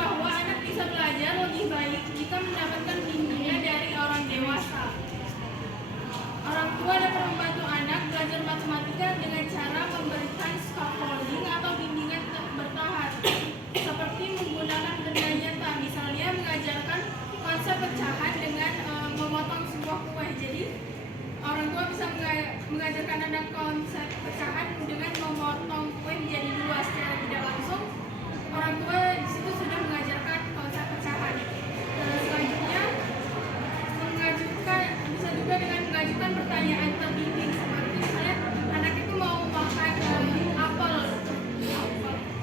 bahwa anak bisa belajar lebih baik jika mendapatkan bimbingan dari orang dewasa. Orang tua dapat membantu anak belajar matematika dengan cara memberikan scaffolding atau bimbingan bertahap, seperti menggunakan benda nyata, misalnya mengajarkan konsep pecahan dengan memotong sebuah kue. Jadi orang tua bisa mengajarkan anak konsep pecahan dengan memotong kue menjadi dua secara tidak langsung. Orang tua di situ sudah mengajarkan konsep pecahan. Selanjutnya bisa juga dengan mengajukan pertanyaan terbimbing, seperti misalnya anak itu mau makan apel,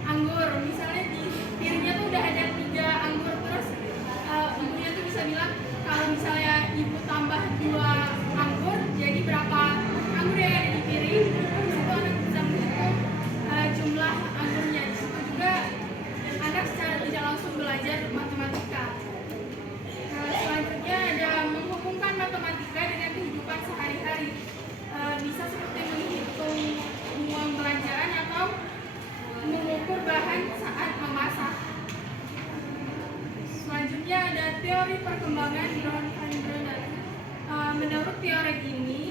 anggur, misalnya di piringnya tuh udah ada 3 anggur, terus ibunya tuh bisa bilang kalau misalnya ibu tambah 2 anggur jadi berapa anggur yang ada di piring. Di situ anak bisa menghitung jumlah anggurnya. Di situ juga anak secara tidak langsung belajar matematika. Selanjutnya ada menghubungkan matematika dengan kehidupan sehari-hari. Bisa seperti menghitung uang belanjaan atau mengukur bahan saat memasak. Selanjutnya ada teori perkembangan Brown van Brunen. Menurut teori ini,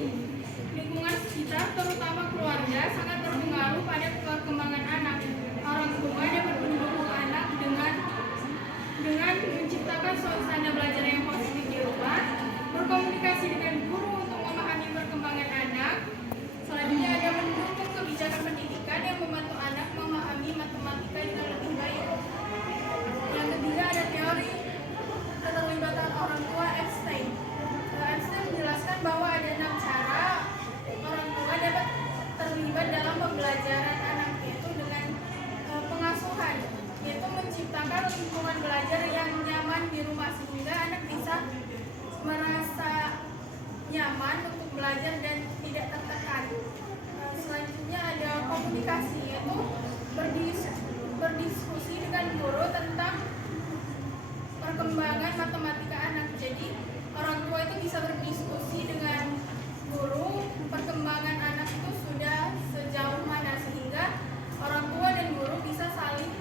lingkungan sekitar, terutama keluarga, sangat berpengaruh pada perkembangan anak. Orang tua dapat mendukung anak dengan menciptakan suasana belajar yang positif di rumah, berkomunikasi dengan guru untuk memahami perkembangan anak. Selanjutnya ada mendukung kebijakan pendidikan yang membantu anak memahami matematika dengan lebih baik. Yang ketiga ada teori keterlibatan orang tua Einstein. Einstein menjelaskan bahwa ada 6 cara orang tua dapat terlibat dalam pembelajaran anak, yaitu dengan pengasuhan, yaitu menciptakan lingkungan belajar yang nyaman di rumah sehingga anak bisa merasa nyaman untuk belajar dan tidak tertekan. Selanjutnya ada komunikasi, yaitu berdiskusi dengan guru tentang perkembangan matematika anak. Jadi orang tua itu bisa berdiskusi dengan guru perkembangan anak itu sudah sejauh mana, sehingga orang tua dan guru bisa saling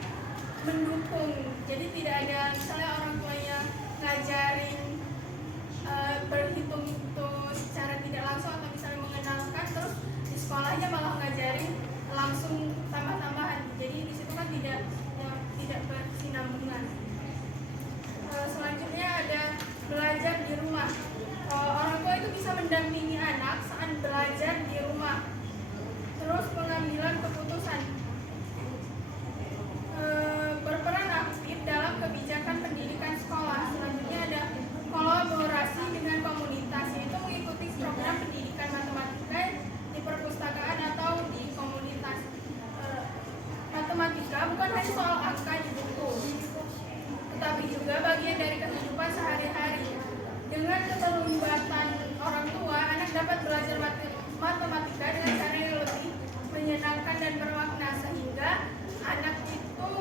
mendukung. Jadi tidak ada misalnya orang tuanya ngajarin berhitung itu secara tidak langsung atau misalnya mengenalkan, terus di sekolahnya malah ngajarin langsung tambah-tambahan. Jadi di situ kan tidak berkesinambungan. Selanjutnya ada belajar di rumah. Orang tua itu bisa mendampingi anak saat belajar di rumah. Terus pengambilan keputusan, berperan aktif dalam kebijakan pendidikan sekolah. Selanjutnya ada kolaborasi dengan komunitas, yaitu mengikuti program pendidikan matematika di perpustakaan atau di komunitas. Matematika bukan hanya soal angka di buku, tetapi juga bagian dari kehidupan sehari-hari. Dengan keterlibatan orang tua, anak dapat belajar matematika dengan cara yang lebih menyenangkan dan bermakna, sehingga anak itu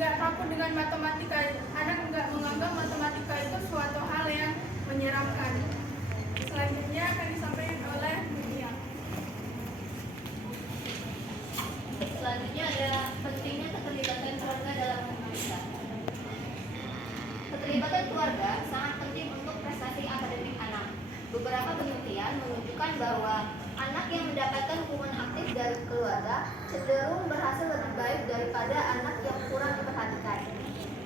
nggak takut dengan matematika. Anak nggak menganggap matematika itu suatu hal yang menyeramkan. Selanjutnya akan disampaikan oleh Mutia. Selanjutnya ada pentingnya keterlibatan keluarga dalam matematika. Keterlibatan keluarga sangat penting untuk prestasi akademik anak. Beberapa penelitian menunjukkan bahwa anak yang mendapatkan hubungan aktif dari keluarga cenderung berhasil lebih baik daripada anak yang kurang diperhatikan.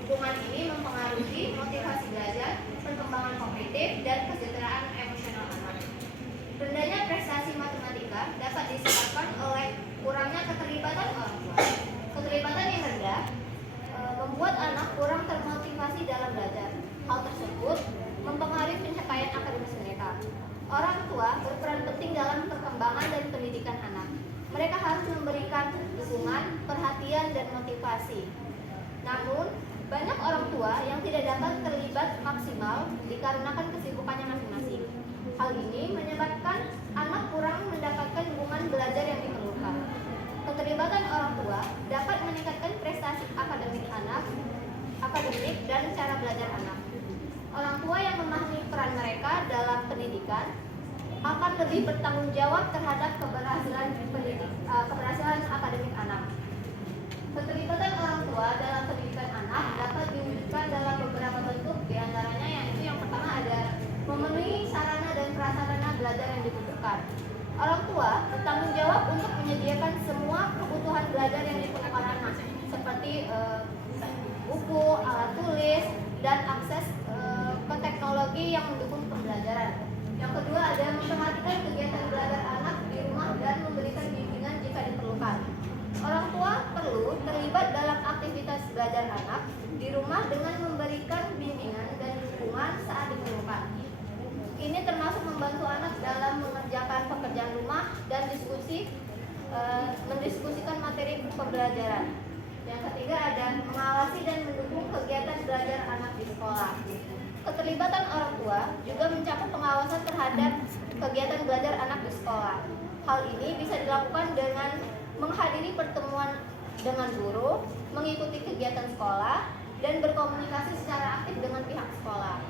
Hubungan ini mempengaruhi motivasi belajar, perkembangan kognitif, dan kesejahteraan emosional anak. Rendahnya prestasi matematika dapat disebabkan oleh kurangnya keterlibatan orang tua. Keterlibatan yang rendah membuat anak kurang termotivasi dalam belajar. Hal tersebut mempengaruhi pencapaian akademis mereka. Orang tua berperan penting dalam perkembangan dan pendidikan anak. Mereka harus memberikan dukungan, perhatian, dan motivasi. Namun, banyak orang tua yang tidak dapat terlibat maksimal dikarenakan kesibukannya masing-masing. Hal ini menyebabkan anak kurang mendapatkan dukungan belajar yang diperlukan. Keterlibatan orang tua dapat meningkatkan prestasi akademik dan cara belajar anak. Orang tua yang memahami peran mereka dalam pendidikan akan lebih bertanggung jawab terhadap keberhasilan akademik anak. Keterlibatan orang tua dalam pendidikan anak dapat diwujudkan dalam beberapa bentuk, diantaranya yaitu yang pertama ada memenuhi sarana dan prasarana belajar yang dibutuhkan. Orang tua bertanggung jawab untuk menyediakan semua kebutuhan belajar yang diperlukan anak, seperti buku, alat tulis, dan akses ke teknologi yang mendukung pembelajaran. Yang kedua ada memperhatikan kegiatan belajar anak di rumah dan memberikan bimbingan jika diperlukan. Orang tua perlu terlibat dalam aktivitas belajar anak di rumah dengan memberikan bimbingan dan dukungan saat diperlukan. Ini termasuk membantu anak dalam mengerjakan pekerjaan rumah dan mendiskusikan materi pembelajaran. Yang ketiga ada mengawasi dan mendukung kegiatan belajar anak di sekolah. Keterlibatan orang tua juga mencakup pengawasan terhadap kegiatan belajar anak di sekolah. Hal ini bisa dilakukan dengan menghadiri pertemuan dengan guru, mengikuti kegiatan sekolah, dan berkomunikasi secara aktif dengan pihak sekolah.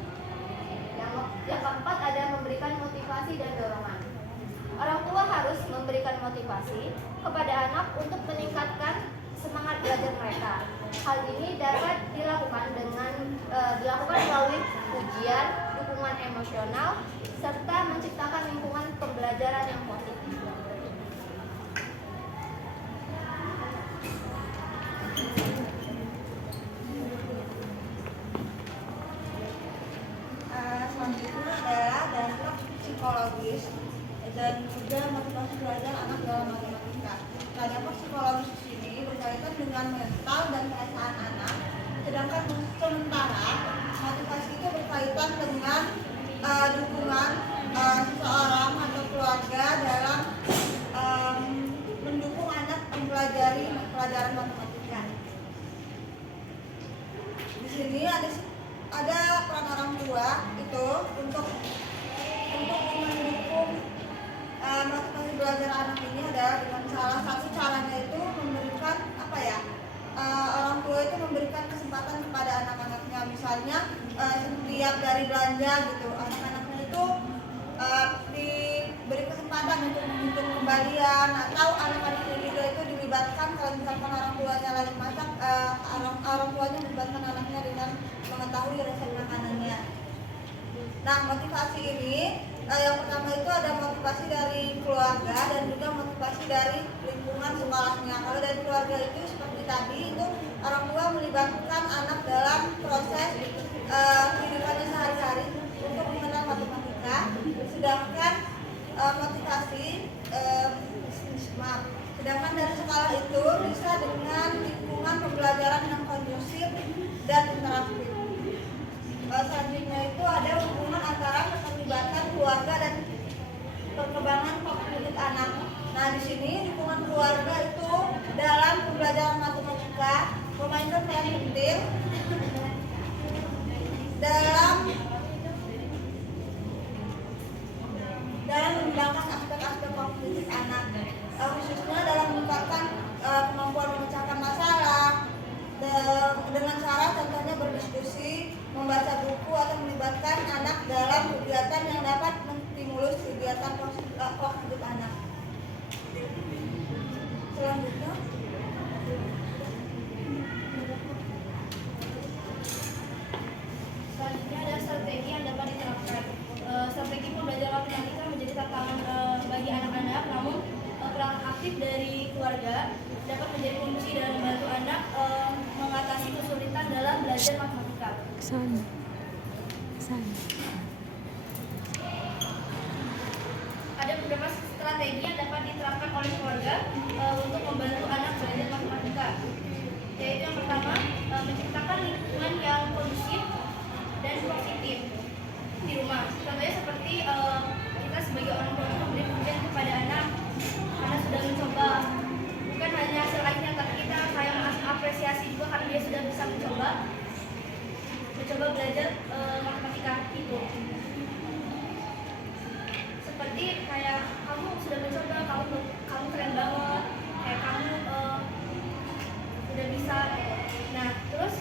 Yang keempat ada memberikan motivasi dan dorongan. Orang tua harus memberikan motivasi kepada anak untuk meningkatkan semangat belajar mereka. Hal ini dapat dilakukan melalui ujian, dukungan emosional, serta menciptakan lingkungan pembelajaran yang positif. Selanjutnya adalah dampak psikologis dan juga motivasi belajar anak dalam matematika. Nah, dampak psikologis di sini berkaitan dengan mental dan perasaan anak, sedangkan sementara motivasi itu berkaitan dengan dukungan seseorang atau keluarga dalam mendukung anak mempelajari pelajaran matematika. Di sini ada peran orang tua itu untuk mendukung motivasi belajar anak ini adalah dengan salah satu caranya itu memberikan orang tua itu memberikan kesempatan kepada anak-anaknya, misalnya setiap dari belanja gitu anak-anaknya itu diberi kesempatan untuk menghitung kembalian, atau anak-anaknya juga itu dilibatkan kalau misalkan orang tuanya lagi masak, orang tuanya melibatkan anaknya dengan mengetahui resep makanannya. Nah, motivasi ini yang pertama itu ada motivasi dari keluarga dan juga motivasi dari lingkungan sekolahnya. Kalau dari keluarga itu seperti tadi, itu orang tua melibatkan anak dalam proses kehidupannya sehari-hari untuk mengenal matematika. Sedangkan sedangkan dari sekolah itu bisa dengan lingkungan pembelajaran yang kondusif dan interaktif. Selanjutnya itu ada hubungan antara keterlibatan keluarga dan perkembangan kognitif anak. Nah, di sini hubungan keluarga itu dalam pembelajaran matematika memainkan peran penting dalam mengembangkan aspek-aspek kognitif anak, khususnya dalam meningkatkan kemampuan memecahkan masalah dengan cara contohnya berdiskusi, membaca buku, atau melibatkan anak dalam kegiatan yang dapat menstimulus kegiatan kognitif anak. Selanjutnya ada strategi yang dapat diterapkan. Strategi pembelajaran matematika menjadi tantangan bagi anak-anak, namun peran aktif dari keluarga dapat menjadi kunci dalam membantu anak mengatasi kesulitan dalam belajar matematika. Sana. Ada beberapa strategi yang dapat diterapkan oleh keluarga untuk membantu anak belajar matematika. Yaitu yang pertama, menciptakan lingkungan yang kondusif dan positif di rumah. Contohnya seperti kita sebagai orang tua memberi pujian kepada anak sudah mencoba, bukan hanya hasil akhirnya, tapi kita kayak apresiasi juga karena dia sudah bisa mencoba belajar matematika itu. Seperti kayak kamu sudah mencoba, kamu keren banget, kayak kamu udah bisa. Nah, terus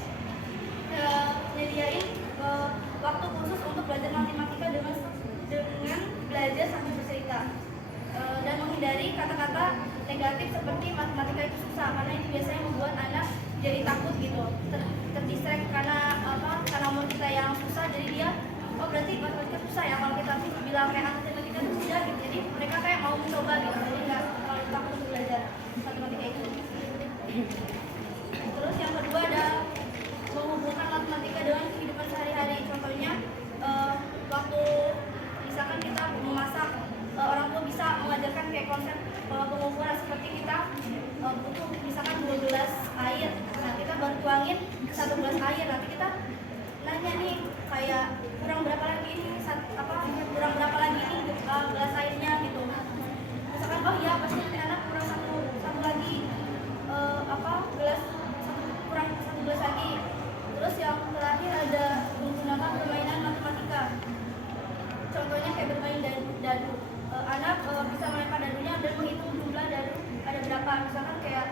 nyediain waktu khusus untuk belajar matematika dengan belajar sambil bercerita, dan menghindari kata-kata negatif seperti matematika itu susah, karena itu biasanya membuat anak jadi takut gitu, terdistract karena menghubungkan matematika dengan kehidupan sehari-hari. Contohnya waktu misalkan kita memasak, orang tua bisa mengajarkan kayak konsep pengukuran seperti kita butuh misalkan 2 gelas air. Nah, kita baru tuangin 1 gelas air. Nanti kita nanya nih kayak kurang berapa lagi ini kurang berapa lagi ini gelas airnya gitu. Misalkan oh ya pasti nanti anak kurang satu lagi gelas kurang 1 gelas lagi. Terus yang terakhir ada menggunakan permainan matematika. Contohnya kayak bermain dadu. Anak bisa melempar dadunya dan menghitung jumlah dadu ada berapa. Misalkan kayak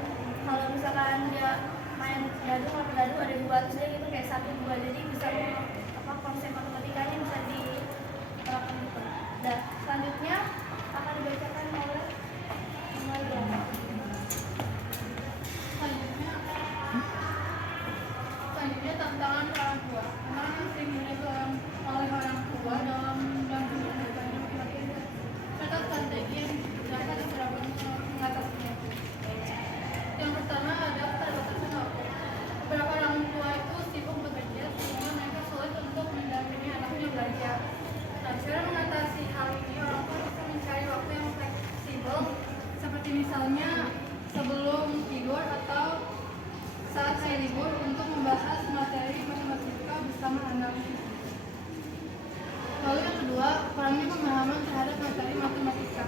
kalau misalkan dia main dadu ada 2 terus dia gitu kayak 1 2. Jadi bisa konsep matematikanya bisa diterapkan gitu. Dan selanjutnya akan dibacakan oleh Maria. Selanjutnya tantangan orang tua. Tantangan yang sering dihadapi oleh orang tua dalam pendidikan matematika serta strategi yang dapat diterapkan mengatasinya. Yang pertama ada keterbatasan waktu. Beberapa orang tua itu sibuk bekerja sehingga mereka sulit untuk mendampingi anaknya belajar. Nah, cara mengatasi hal ini, orang tua bisa mencari waktu yang fleksibel, seperti misalnya sebelum tidur atau saat saya libur untuk membahas materi matematika bersama anak. Lalu yang kedua, kurangnya pemahaman terhadap materi matematika.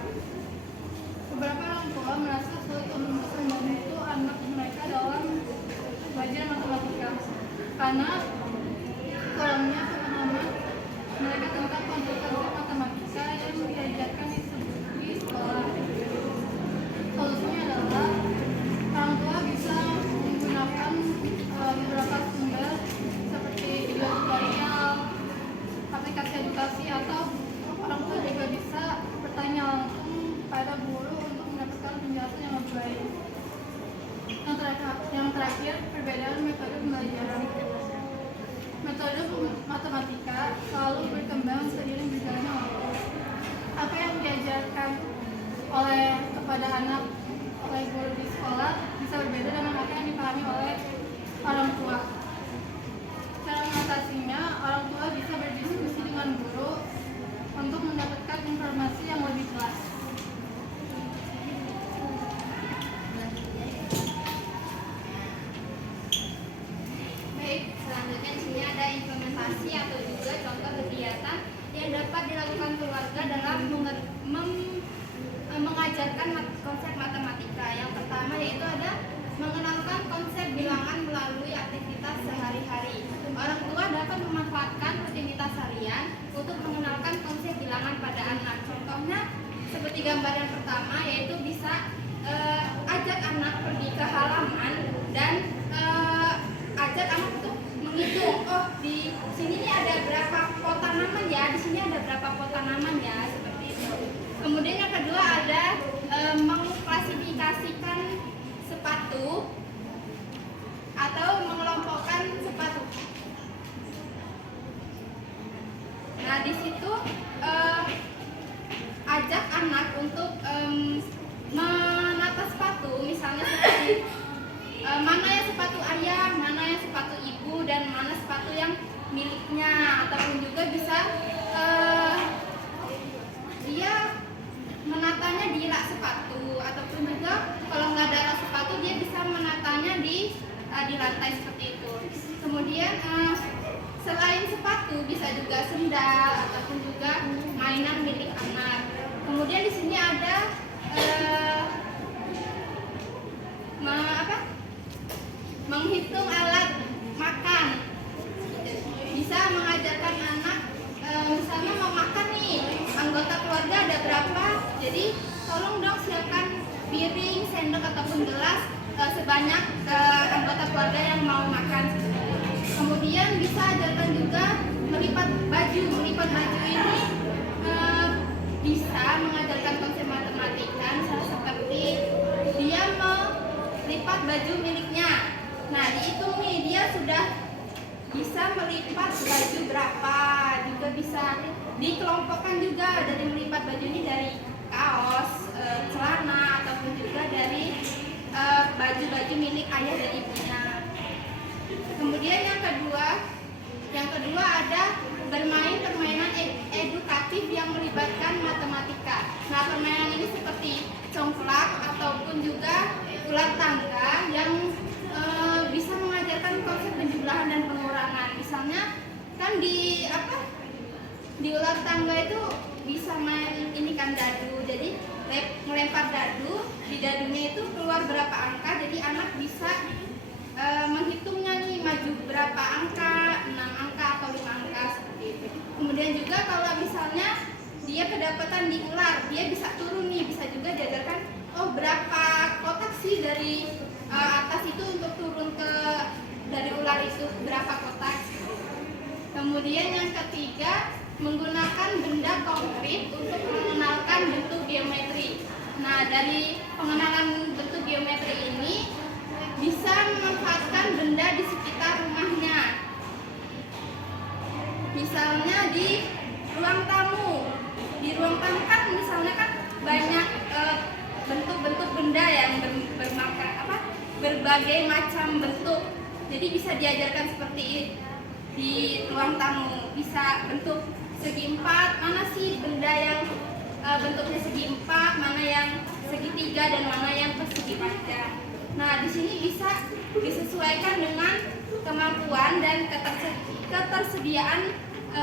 Beberapa orang tua merasa sulit untuk bisa membantu anak mereka dalam belajar matematika karena kurangnya pemahaman mereka tentang konsep-konsep matematika yang diajarkan di sekolah. Solusinya adalah orang tua bisa menggunakan beberapa sumber seperti video tutorial, aplikasi edukasi, atau orang tua juga bisa bertanya langsung pada guru untuk mendapatkan penjelasan yang lebih baik. Yang terakhir, perbedaan metode pembelajaran. Metode matematika selalu berkembang seiring berjalannya waktu. Apa yang diajarkan kepada anak oleh guru di sekolah bisa berbeda dengan apa yang dipahami oleh orang tua. Cara mengatasinya, orang tua bisa berdiskusi dengan guru untuk mendapatkan informasi yang lebih jelas. Baik, selanjutnya di sini ada implementasi atau juga contoh kegiatan yang dapat dilakukan keluarga dalam mengajarkan konsep matematika. Yang pertama yaitu ada mengenalkan konsep bilangan melalui aktivitas sehari-hari. Orang tua dapat memanfaatkan rutinitas harian untuk mengenalkan konsep bilangan pada anak. Contohnya seperti gambar yang pertama yaitu bisa ajak anak pergi ke halaman dan ajak anak untuk menghitung. Oh, di sini nih ada berapa pot tanaman ya? Di sini ada berapa pot tanaman ya? Seperti itu. Kemudian yang kedua ada mengklasifikasikan sepatu atau mengelompokkan sepatu. Nah, di situ ajak anak untuk menata sepatu, misalnya seperti mana yang sepatu ayah, mana yang sepatu ibu, dan mana sepatu yang miliknya. Ataupun juga bisa dia menatanya di rak sepatu, ataupun juga kalau nggak ada rak sepatu dia bisa menatanya di lantai seperti itu. Kemudian selain sepatu bisa juga sendal ataupun juga mainan milik anak. Kemudian di sini ada menghitung alat makan. Bisa mengajarkan anak misalnya mau makan nih, anggota keluarga ada berapa, jadi tolong dong siapkan piring, sendok ataupun gelas sebanyak anggota keluarga yang mau makan. Kemudian bisa ajarkan juga melipat baju. Melipat baju ini bisa mengajarkan konsep matematika, misalnya seperti dia melipat baju miliknya. Nah, dihitung nih dia sudah bisa melipat baju berapa, juga bisa dikelompokkan juga dari melipat baju ini dari kaos, celana, ataupun juga dari baju-baju milik ayah dan ibunya. Kemudian yang kedua ada bermain permainan edukatif yang melibatkan matematika. Nah, permainan ini seperti congklak ataupun juga ular tangga yang bisa mengajarkan konsep penjumlahan dan pengurangan. Misalnya kan di ular tangga itu bisa main ini kan dadu. Jadi melempar dadu, di dadunya itu keluar berapa angka. Jadi anak bisa menghitungnya nih, maju berapa angka, 6 angka atau 5 angka seperti itu. Kemudian juga kalau misalnya dia kedapatan di ular, dia bisa turun nih, bisa juga diajarkan berapa kotak sih dari atas itu untuk turun dari ular itu berapa kotak. Kemudian yang ketiga, menggunakan benda konkret untuk mengenalkan bentuk geometri. Nah, dari pengenalan bentuk geometri ini bisa memanfaatkan benda di sekitar rumahnya. Misalnya di ruang tamu. Di ruang tamu kan misalnya kan banyak bentuk-bentuk benda yang berbagai macam bentuk. Jadi bisa diajarkan seperti di ruang tamu. Bisa bentuk segi 4, mana sih benda yang bentuknya segi 4, mana yang segitiga dan mana yang persegi panjang. Nah, di sini bisa disesuaikan dengan kemampuan dan ketersediaan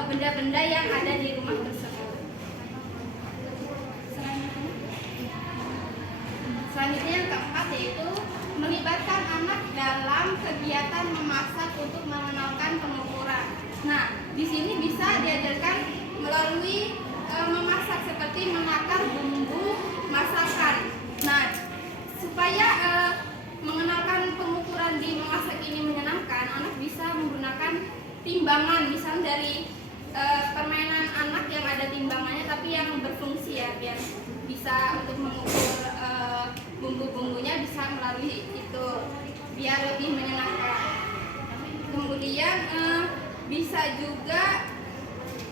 benda-benda yang ada di rumah tersebut. Selanjutnya yang keempat yaitu melibatkan anak dalam kegiatan memasak untuk mengenalkan pengukuran. Nah, di sini bisa diajarkan melalui memasak seperti menakar bumbu masakan. Nah, supaya mengenalkan pengukuran di memasak ini menyenangkan, anak bisa menggunakan timbangan, misalnya dari permainan anak yang ada timbangannya tapi yang berfungsi ya, biar bisa untuk mengukur bumbu-bumbunya bisa melalui itu, biar lebih menyenangkan. Kemudian bisa juga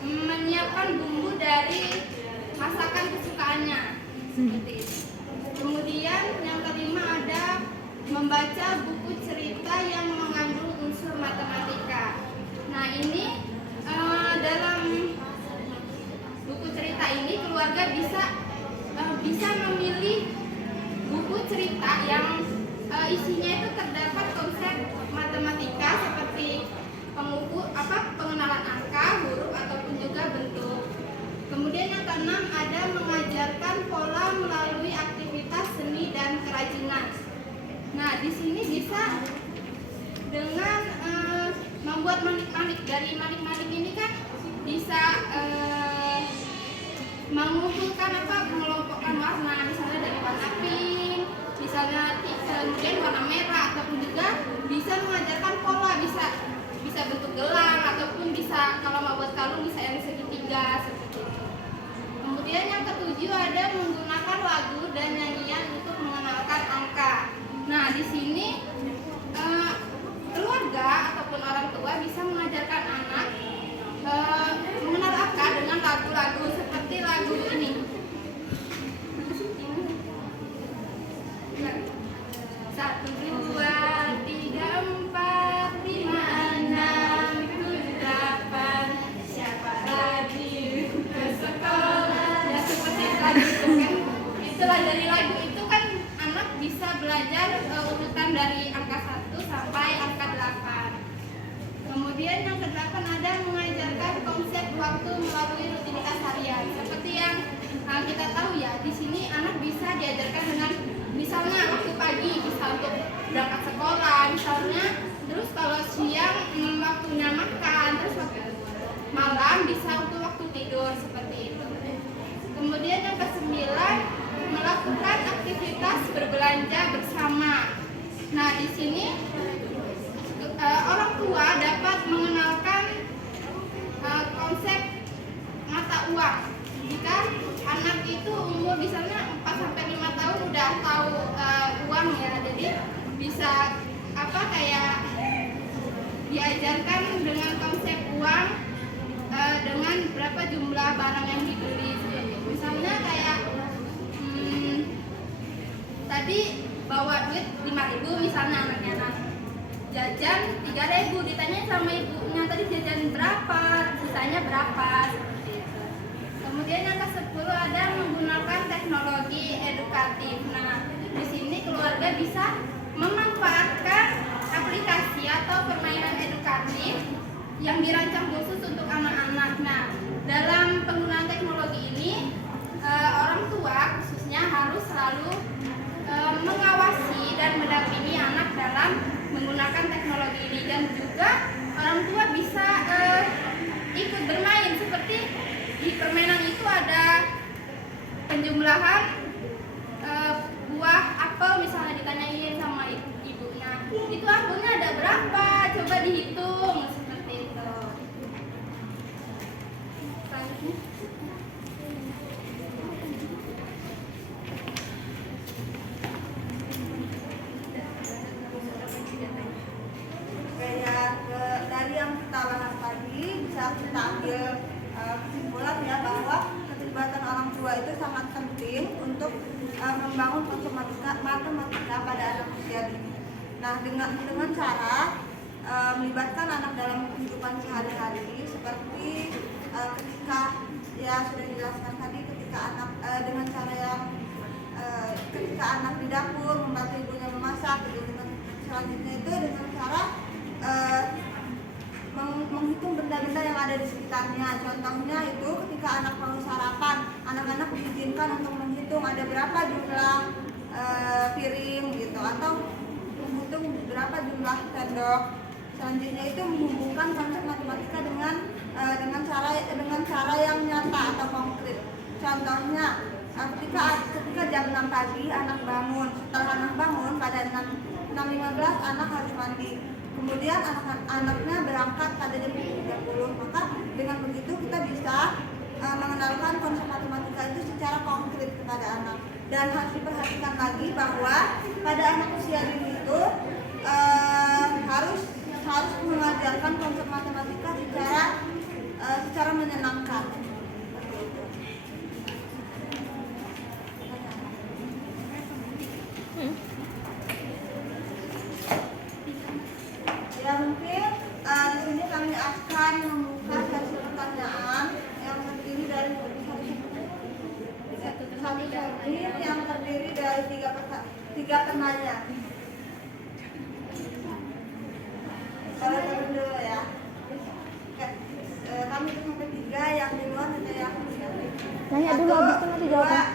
menyiapkan bumbu dari masakan kesukaannya seperti itu. Kemudian yang kelima ada membaca buku cerita yang mengandung unsur matematika. Nah, ini dalam buku cerita ini keluarga bisa memilih buku cerita yang isinya itu terdapat konsep matematika seperti pengenalan angka, huruf ataupun juga bentuk. Kemudian yang keenam ada mengajarkan pola melalui aktivitas seni dan kerajinan. Nah, di sini bisa dengan membuat manik-manik. Dari manik-manik ini kan bisa mengumpulkan mengelompokkan warna, misalnya dari warna pink, misalnya kemudian warna merah, ataupun juga bisa mengajarkan pola, bisa bentuk gelang ataupun bisa kalau mau buat kalung bisa yang segitiga seperti itu. Kemudian yang ketujuh ada menggunakan lagu dan nyanyian untuk mengenalkan angka. Nah, di sini keluarga ataupun orang tua bisa mengajarkan anak mengenal angka dengan lagu-lagu seperti lagu ini. 1, 2, 3, 4, 5, 6, 7, 8. Siapa lagi ke sekolah? Ya seperti lagu itu kan. Itulah dari lagu itu kan anak bisa belajar urutan dari angka 1 sampai angka 8. Kemudian yang ke-8 ada mengajarkan konsep waktu melalui rutinitas harian. Seperti yang kita tahu ya, di sini anak bisa diajarkan dengan misalnya waktu pagi bisa untuk berangkat sekolah misalnya, terus kalau siang waktunya makan, terus waktu malam bisa untuk waktu tidur seperti itu. Kemudian yang ke-9 melakukan aktivitas berbelanja bersama. Nah, di sini orang tua dapat mengenalkan konsep mata uang. Jika anak itu umur misalnya 4-5 tahun udah tahu uang ya, jadi bisa kayak diajarkan dengan konsep uang dengan berapa jumlah barang yang dibeli. Misalnya kayak tadi bawa duit 5.000 misalnya anaknya. jajan 3.000, ditanya sama ibunya tadi jajan berapa, sisanya berapa, seperti itu. Kemudian yang ke-10 ada menggunakan teknologi edukatif. Nah, di sini keluarga bisa memanfaatkan aplikasi atau permainan edukatif yang dirancang khusus untuk anak-anak. Nah, dalam penggunaan teknologi ini orang tua khususnya harus selalu mengawasi dan mendampingi anak dalam menggunakan teknologi ini, dan juga orang tua bisa ikut bermain seperti di permainan itu ada penjumlahan buah apel, misalnya ditanyain sama ibunya itu apelnya ada berapa, coba dihitung, seperti itu. Selanjutnya. Dari yang kita bahas tadi bisa kita ambil kesimpulan ya bahwa keterlibatan orang tua itu sangat penting untuk membangun konsep matematika pada anak usia dini. Nah, dengan cara melibatkan anak dalam kehidupan sehari-hari seperti ketika ya sudah dijelaskan tadi, ketika anak dengan cara yang ketika anak di dapur membantu ibunya memasak, selanjutnya itu dengan cara menghitung benda-benda yang ada di sekitarnya. Contohnya itu ketika anak mau sarapan, anak-anak diizinkan untuk menghitung ada berapa jumlah piring gitu, atau menghitung berapa jumlah sendok. Selanjutnya itu menghubungkan konsep matematika dengan cara yang nyata atau konkret. Contohnya ketika jam 6 pagi anak bangun, setelah anak bangun pada 6.15 anak harus mandi. Kemudian anak-anaknya berangkat pada jam 7.30, maka dengan begitu kita bisa mengenalkan konsep matematika itu secara konkret kepada anak. Dan harus diperhatikan lagi bahwa pada anak usia dini itu harus mengajarkan konsep matematika secara menyenangkan. Ya, mungkin di sini kami akan membuka sesi pertanyaan yang terdiri dari satu sortir yang terdiri dari tiga penanya. Kalau dulu ya, kami itu sampai 3 yang di luar ada yang Nanya dulu, habis itu nanti jawaban.